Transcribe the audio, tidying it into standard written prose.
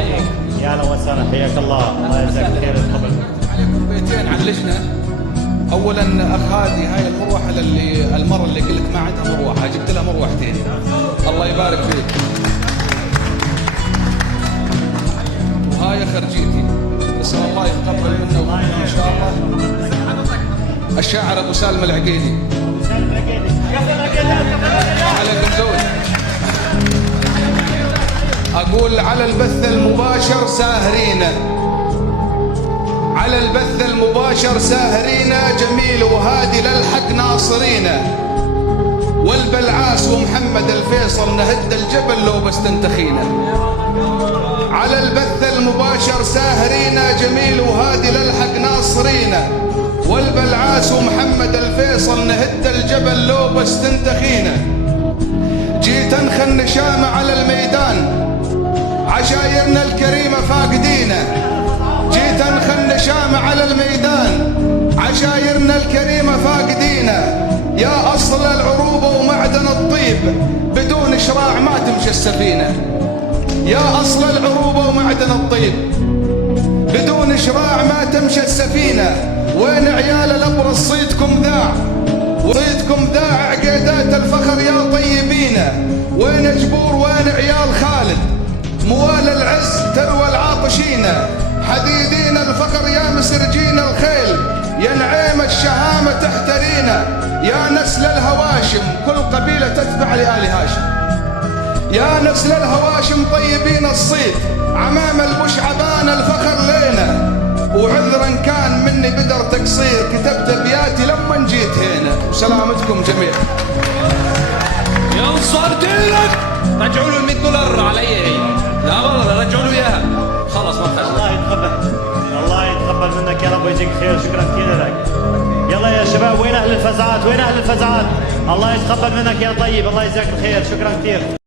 يحييك. يا اهلا وسهلا، حياك الله. الله يجزاك خير. تفضل. عليكم بيتين عن لجنه. اولا اخ هادي، هاي المروحه المره اللي قلت ما عندها مروحه، جبت لها مروحتين. الله يبارك فيك. وهاي خرجيتي، اسال الله يتقبل منا ومنكم ان شاء الله. الشاعر ابو سالم العقيدي. عليكم زود. اقول على البث المباشر ساهرين، على البث المباشر ساهرين، جميل وهادي للحق ناصرين، والبلعاس ومحمد الفيصل نهد الجبل لو بس تنتخينا. على البث المباشر ساهرين، جميل وهادي للحق ناصرين، والبلعاس ومحمد الفيصل نهد الجبل لو بس تنتخينا. جيت انخى النشامة على الميدان، عشايرنا الكريمة فاقدينا. جيت انخى النشامة على الميدان، عشايرنا الكريمة فاقدينا. يا أصل العروبة ومعدن الطيب، بدون شراع ما تمشي السفينة. يا أصل العروبة ومعدن الطيب، بدون شراع ما تمشي السفينة. وين عيال الأبرص صيدكم ذاع، صيدكم ذاع عقيدات الفخر يا طيبين. وين جبور وين عيال خالد، موال العز تروى العاطشين. حديدين الفخر يا مسرجين الخيل، يا نعيم الشهامة تحترينا. يا نسل الهواشم كل قبيلة تتبع لآل هاشم. يا نسل الهواشم طيبين الصيت، عمام البش عبان الفخر لينا. وعذرا كان مني بدر تقصير، كتبت ابياتي لما جيت هنا. وسلامتكم جميعا. يا صرت لك رجعوا له ال $100 علي هي. لا والله رجعوا له اياها خلاص ما بخش. الله يتقبل، الله يتقبل منك يا رب ويجزيك خير. شكرا كثير لك. يلا يا شباب، وين اهل الفزعات؟ وين اهل الفزعات؟ الله يتقبل منك يا طيب، الله يجزاك الخير. شكرا كثير.